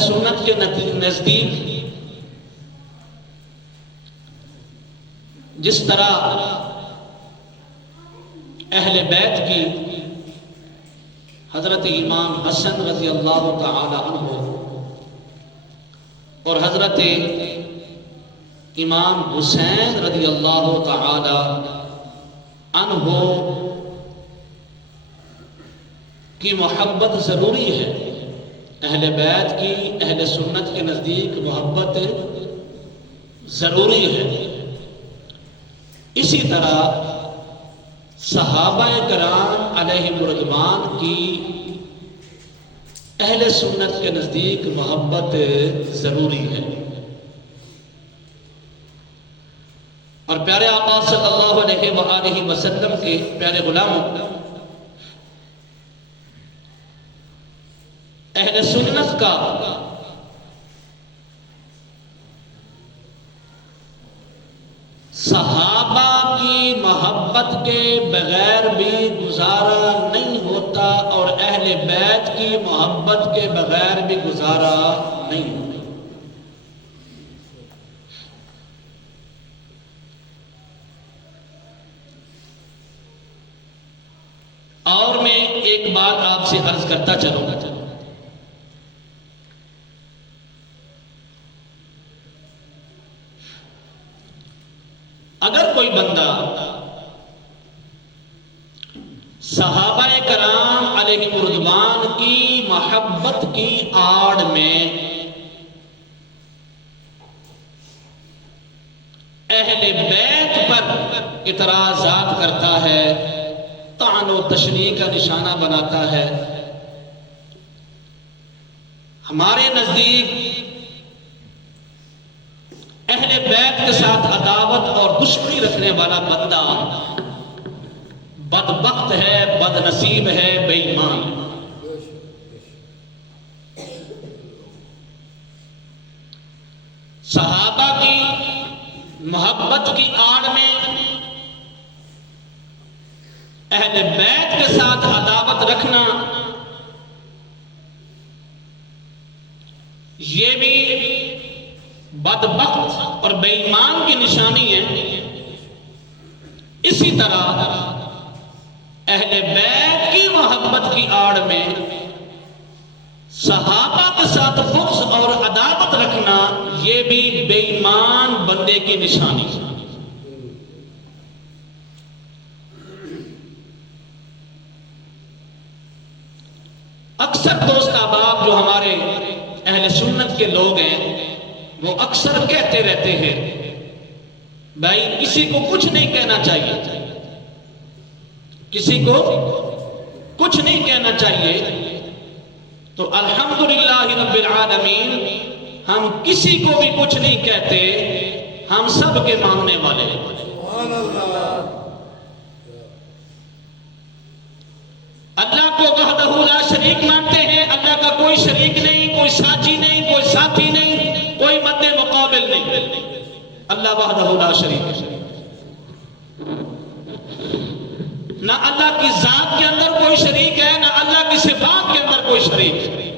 سنت کے نزدیک جس طرح اہل بیت کی حضرت امام حسن رضی اللہ تعالی عنہ اور حضرت امام حسین رضی اللہ تعالی عنہ کی محبت ضروری ہے، اہل بیت کی اہل سنت کے نزدیک محبت ضروری ہے، اسی طرح صحابہ کرام علیہم الرضوان کی اہل سنت کے نزدیک محبت ضروری ہے۔ اور پیارے آقا صلی اللہ علیہ وآلہ وسلم کے پیارے غلاموں، اہل سنت کا صحابہ کی محبت کے بغیر بھی گزارا نہیں ہوتا اور اہل بیت کی محبت کے بغیر بھی گزارا نہیں ہوتا۔ اور میں ایک بات آپ سے عرض کرتا چلوں گا، اگر کوئی بندہ صحابہ کرام علیہم الرضوان کی محبت کی آڑ میں اہل بیت پر اعتراضات کرتا ہے، طعن و تشنیع کا نشانہ بناتا ہے، ہمارے نزدیک اہل بیت کے ساتھ عداوت اور دشمنی رکھنے والا بندہ بدبخت ہے، بد نصیب ہے، بے ایمان ہے۔ صحابہ کی محبت کی آڑ میں اہل بیت کے ساتھ عداوت رکھنا یہ بھی بدبخت اور بے ایمان کی نشانی ہے۔ اسی طرح اہل بیت کی محبت کی آڑ میں صحابہ کے ساتھ بغض اور عداوت رکھنا یہ بھی بے ایمان بندے کی نشانی ہے۔ اکثر دوست احباب جو ہمارے اہل سنت کے لوگ ہیں وہ اکثر کہتے رہتے ہیں بھائی کسی کو کچھ نہیں کہنا چاہیے، کسی کو کچھ نہیں کہنا چاہیے، تو الحمدللہ رب العالمین ہم کسی کو بھی کچھ نہیں کہتے، ہم سب کے ماننے والے ہیں۔ اللہ کو وحدہ لا شریک مانتے ہیں، اللہ کا کوئی شریک نہیں، کوئی ساتھی نہیں، کوئی ساتھی نہیں، کوئی مد مقابل نہیں، اللہ وحدہ لا شریک ہے۔ نہ اللہ کی ذات کے اندر کوئی شریک ہے، نہ اللہ کی صفات کے اندر کوئی شریک ہے۔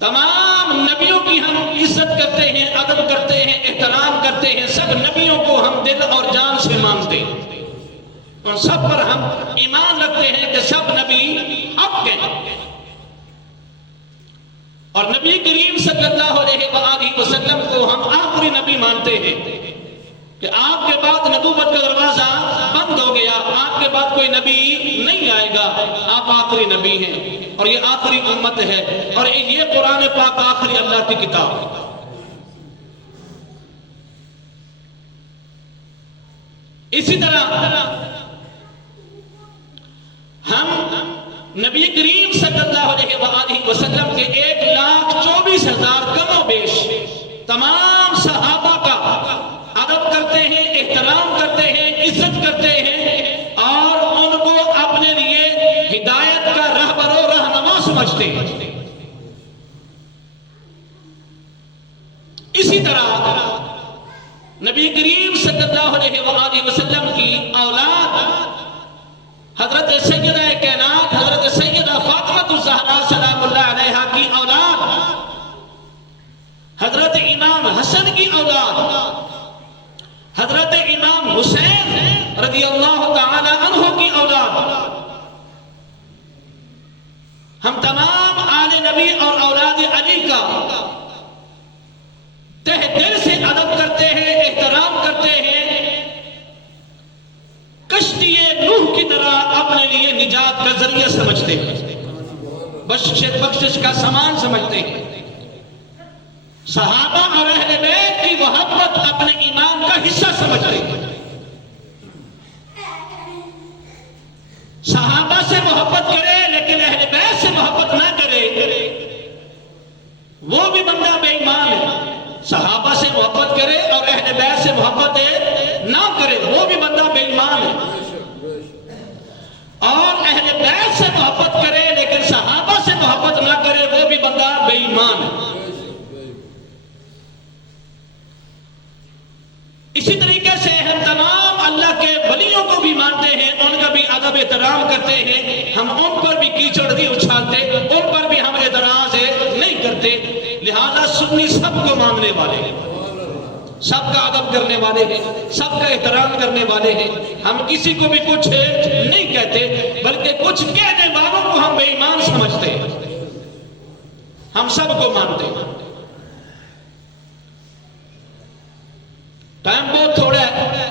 تمام نبیوں کی ہم عزت کرتے ہیں، ادب کرتے ہیں، احترام کرتے ہیں، سب نبیوں کو ہم دل اور جان سے مانتے ہیں، اور سب پر ہم ایمان رکھتے ہیں کہ سب نبی حق ہیں، اور نبی کریم صلی اللہ علیہ وآلہ وسلم کو ہم آخری نبی مانتے ہیں کہ آپ کے بعد نبوت کا دروازہ بند ہو گیا، آپ کے بعد کوئی نبی نہیں آئے گا، آپ آخری نبی ہیں اور یہ آخری امت ہے، اور یہ قرآن پاک آخری اللہ کی کتاب ہے۔ اسی طرح ہم نبی کریم صلی اللہ علیہ وآلہ وسلم کے 1,24,000 کم و بیش تمام صحابہ کا ادب کرتے ہیں، احترام کرتے ہیں، عزت کرتے ہیں، اور ان کو اپنے لیے ہدایت کا رہبر و رہنما سمجھتے ہیں۔ اسی طرح نبی کریم صلی اللہ علیہ وآلہ وسلم کی اولاد حضرت سیدہ کائنات حضرت سیدہ فاطمہ ہم تمام آل نبی اور اولاد علی کا تہ دل سے ادب کرتے ہیں، احترام کرتے ہیں، کشتی نوح کی طرح اپنے لیے نجات کا ذریعہ سمجھتے ہیں، بخشش کا سامان سمجھتے ہیں۔ صحابہ اور اہل بیت کی محبت اپنے ایمان کا حصہ سمجھتے ہیں۔ صحابہ سے محبت کرے لیکن اہل بیت سے محبت نہ کرے وہ بھی بندہ بے ایمان ہے۔ صحابہ سے محبت کرے اور اہل بیت سے محبت نہ کرے وہ بھی بندہ بے ایمان ہے، اور اہل بیت سے محبت کرے لیکن صحابہ سے محبت نہ کرے وہ بھی بندہ بے ایمان ہے۔ اسی طریقے سے ہم تمام اللہ کے ولیوں کو بھی مانتے ہیں، ان کا بھی ادب احترام کرتے ہیں، ہم ان پر بھی کیچڑ نہیں اچھالتے، ان پر بھی ہم اعتراض نہیں کرتے۔ لہذا سنی سب کو ماننے والے ہیں، سب کا ادب کرنے والے ہیں، سب کا احترام کرنے والے ہیں، ہم کسی کو بھی کچھ نہیں کہتے، بلکہ کچھ کہنے والوں کو ہم بے ایمان سمجھتے ہیں، ہم سب کو مانتے ہیں۔ ٹائم بہت تھوڑا ہے،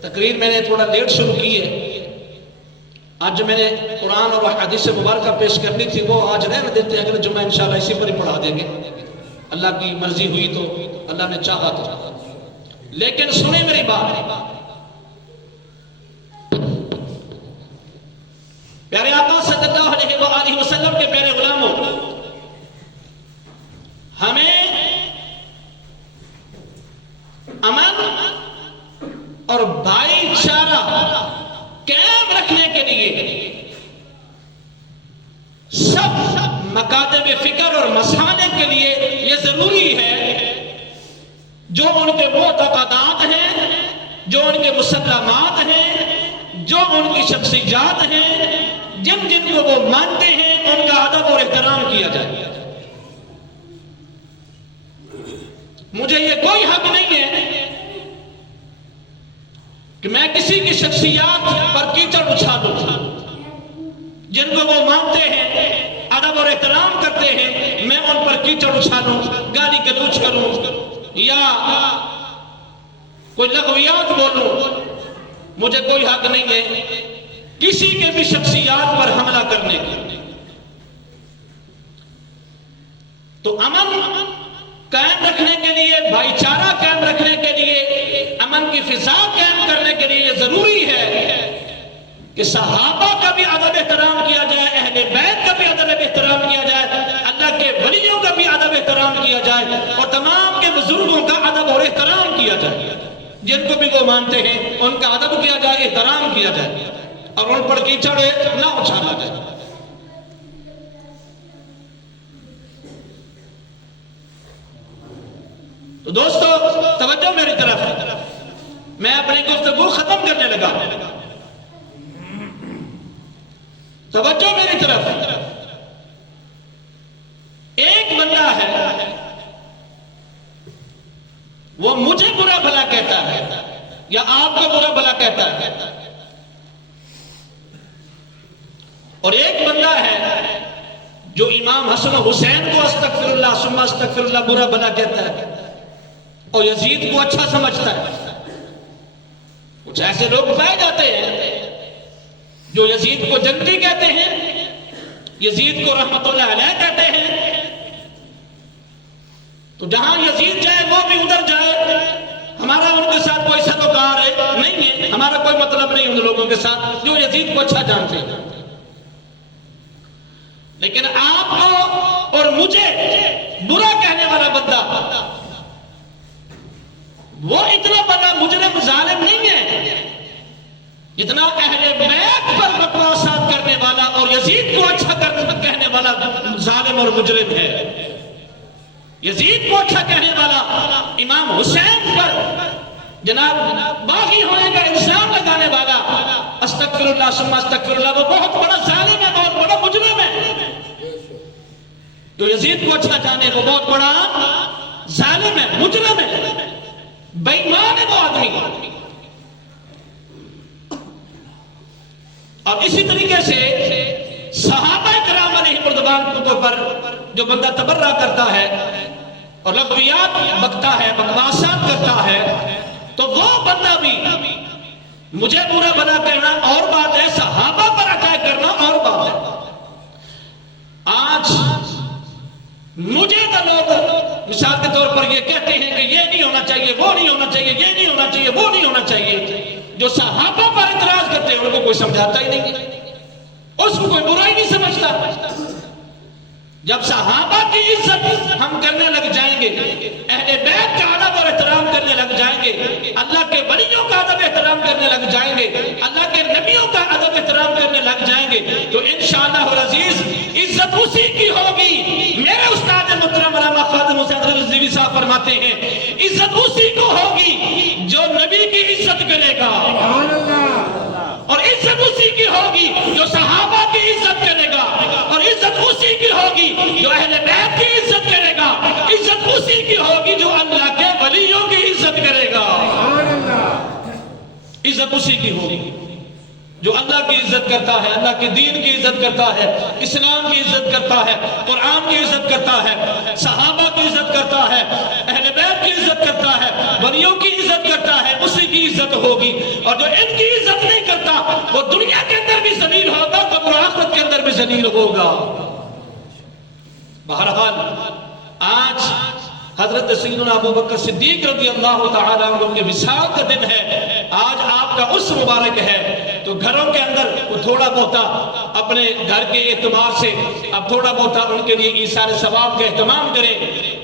تقریر میں نے تھوڑا لیٹ شروع کی ہے۔ آج جو میں نے قرآن اور حدیث مبارکہ پیش کرنی تھی وہ آج رہنے دیتے ہیں، اگلے جمعہ انشاءاللہ اسی پر ہی پڑھا دیں گے، اللہ کی مرضی ہوئی تو، اللہ نے چاہا تو۔ لیکن سنیں میری بات، پیارے آقا صلی اللہ علیہ وآلہ وسلم کے پیارے غلاموں، ہمیں امن اور بھائی چارہ قائم رکھنے کے لیے سب مکاتب فکر اور مسالک کے لیے یہ ضروری ہے جو ان کے معتقدات ہیں، جو ان کے مسلمات ہیں، جو ان کی شخصیات ہیں، جن جن کو وہ مانتے ہیں ان کا ادب اور احترام کیا جائے۔ مجھے یہ کوئی حق نہیں ہے کہ میں کسی کی شخصیات پر کیچڑ اچھالوں، جن کو وہ مانتے ہیں، ادب اور احترام کرتے ہیں، میں ان پر کیچڑ اچھالوں، گالی گلوچ کروں یا کوئی لغویات بولوں، مجھے کوئی حق نہیں ہے کسی کے بھی شخصیات پر حملہ کرنے کی۔ تو امن قائم رکھنے کے لیے، بھائی چارہ قائم رکھنے کے لیے، امن کی فضا قائم کرنے کے لیے ضروری ہے کہ صحابہ کا بھی ادب احترام کیا جائے، اہل بیت کا بھی ادب احترام کیا جائے، اللہ کے ولیوں کا بھی ادب احترام کیا جائے، اور تمام کے بزرگوں کا ادب اور احترام کیا جائے، جن کو بھی وہ مانتے ہیں ان کا ادب کیا جائے، احترام کیا جائے، اور ان پر کیچڑ نہ اچھالا جائے۔ تو دوستو توجہ میری طرف، میں اپنی گفتگو ختم کرنے لگا، توجہ میری طرف۔ ایک بندہ ہے وہ مجھے برا بھلا کہتا ہے یا آپ کو برا بھلا کہتا ہے، اور ایک بندہ ہے جو امام حسن و حسین کو استغفر اللہ ثم استغفر اللہ برا بھلا کہتا ہے اور یزید کو اچھا سمجھتا ہے۔ کچھ ایسے لوگ پائے جاتے ہیں جو یزید کو جنتی کہتے ہیں، یزید کو رحمت اللہ علیہ کہتے ہیں، تو جہاں یزید جائے وہ بھی ادھر جائے، ہمارا ان کے ساتھ کوئی سروکار نہیں ہے، ہمارا کوئی مطلب نہیں ان لوگوں کے ساتھ جو یزید کو اچھا جانتے ہیں۔ لیکن آپ کو اور مجھے برا کہنے والا بندہ وہ اتنا بڑا مجرم ظالم نہیں ہے جتنا اہل بیت پر بکواسات کرنے والا اور یزید کو اچھا کہنے والا ظالم اور مجرم ہے۔ یزید کو اچھا کہنے والا، امام حسین پر جناب باغی ہونے کا الزام لگانے والا، استغفر اللہ ثم استغفر اللہ، وہ بہت بڑا ظالم ہے، بہت بڑا مجرم ہے۔ جو یزید کو اچھا جانے وہ بہت بڑا ظالم ہے، مجرم ہے، بے ایمان ہے وہ آدمی۔ اور اسی طریقے سے صحابہ پر جو بندہ تبرہ کرتا ہے اور لغویات بکتا ہے، بکواسات کرتا ہے، تو وہ بندہ بھی مجھے برا بنا کہنا اور بات ہے، صحابہ پر اٹیک کرنا اور بات ہے۔ آج مجھے تو لوگ مثال کے طور پر یہ کہتے ہیں کہ یہ نہیں ہونا چاہیے، وہ نہیں ہونا چاہیے، یہ نہیں ہونا چاہیے، وہ نہیں ہونا چاہیے۔ جو صحابہ پر اعتراض کرتے ہیں ان کو کوئی سمجھاتا ہی نہیں، اس کو کوئی برائی نہیں سمجھتا۔ جب صحابہ کی عزت ہم کرنے لگ جائیں گے، اہل بیت کا ادب اور احترام کرنے لگ جائیں گے، اللہ کے ولیوں کا ادب احترام کرنے لگ جائیں گے، اللہ کے نبیوں کا ادب احترام کرنے لگ جائیں گے، تو انشاءاللہ العزیز عزت اسی کی ہوگی۔ میرے استاد محترم علامہ خادم حسین رضوی صاحب فرماتے ہیں عزت اسی کو ہوگی جو نبی کی عزت کرے گا، اور عزت اسی کی ہوگی جو صحابہ کی عزت کرے گا، اور عزت اسی کی ہوگی جو اہل بیت کی عزت کرے گا، عزت اسی کی ہوگی جو اللہ کے ولیوں کی عزت کرے گا۔ عزت اسی کی ہوگی جو اللہ کی عزت کرتا ہے، اللہ کے دین کی عزت کرتا ہے، اسلام کی عزت کرتا ہے، قرآن کی عزت کرتا ہے، صحابہ کی عزت کرتا ہے، اہل بیت کی عزت کرتا ہے، ولیوں کی عزت کرتا ہے، اسی کی عزت ہوگی۔ اور جو ان کی عزت نہیں کرتا وہ دنیا کے اندر بھی ذلیل ہوگا، قبر و آخرت کے اندر بھی ذلیل ہوگا۔ بہرحال آج حضرت سیدنا ابو بکر صدیق رضی اللہ تعالیٰ عنہ کے وصال کا دن ہے، آج آپ کا عرس مبارک ہے، تو گھروں کے اندر وہ تھوڑا بہتا اپنے گھر کے اعتبار سے اب تھوڑا بہتا ان کے لیے ایثار ثواب کا اہتمام کریں۔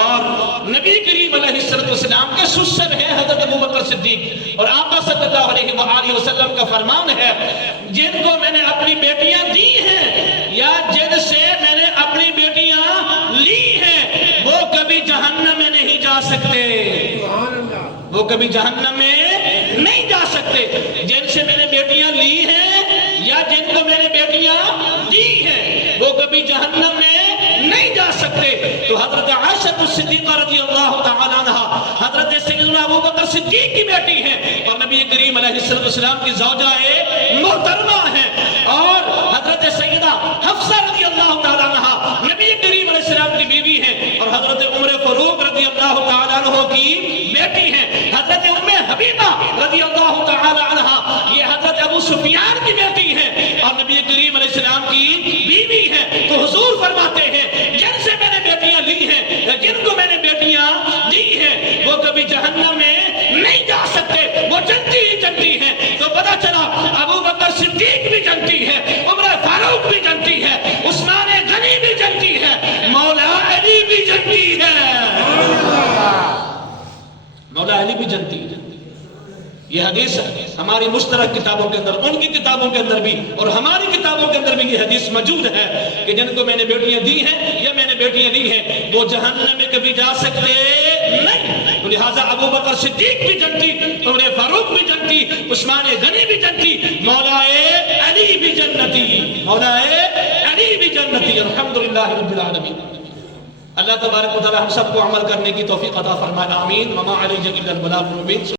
اور نبی کریم علیہ السلام کے سسر ہیں حضرت ابو بکر صدیق، اور آقا صلی اللہ علیہ وآلہ وسلم کا فرمان ہے جن کو میں نے اپنی بیٹیاں دی ہیں یا جن سے میں نے اپنی بیٹیاں لی ہیں وہ کبھی جہنم میں نہیں جا سکتے، وہ کبھی جہنم میں نہیں جا سکتے۔ جن سے میں نے بیٹیاں لی ہیں یا جن کو میں نے بیٹیاں دی ہیں وہ کبھی جہنم میں نہیں جا سکتے۔ تو حضرت عائشہ صدیقہ رضی اللہ تعالیٰ عنہ حضرت سیدنا ابو بکر صدیق کی بیٹی ہیں اور نبی کریم علیہ السلام کی زوجہ محترمہ ہیں، اور حضرت سیدہ حفصہ رضی اللہ تعالیٰ عنہ نبی کریم علیہ السلام کی بیوی ہیں، اور حضرت عمر فاروق رضی اللہ تعالیٰ عنہ کی بیٹی ہیں، حضرت ام حبیبہ رضی اللہ تعالیٰ عنہ یہ حضرت ابو سفیان کی بیٹی ہیں اور نبی کریم علیہ السلام کی بیوی ہیں۔ تو حضور فرماتے ہیں جن سے میں نے بیٹیاں لی ہیں، جن کو میں نے بیٹیاں دی ہیں وہ کبھی جہنم میں نہیں جا سکتے، وہ جنتی ہی جنتی ہیں۔ تو پتہ چلا ابو بکر صدیق بھی جنتی ہے، عمر فاروق بھی جنتی ہے، عثمان غنی بھی جنتی ہے، مولا علی بھی جنتی ہے، مولا علی بھی جنتی ہے۔ یہ حدیث ہماری مشترک کتابوں کے اندر، ان کی کتابوں کے اندر بھی اور ہماری کتابوں کے اندر بھی یہ حدیث موجود ہے کہ جن کو میں نے بیٹیاں دی ہیں یا میں نے بیٹیاں دی ہیں وہ جہنم میں کبھی جا سکتے نہیں۔ تو لہٰذا ابو بکر صدیق بھی جنتی، عمر فاروق بھی جنتی، عثمان غنی بھی جنتی، مولا علی بھی جنتی، مولا علی بھی جنتی۔ الحمدللہ رب العالمین۔ اللہ تبارک و تعالی ہم سب کو عمل کرنے کی توفیق عطا فرمائے، آمین۔ وما علینا الا البلاغ المبین۔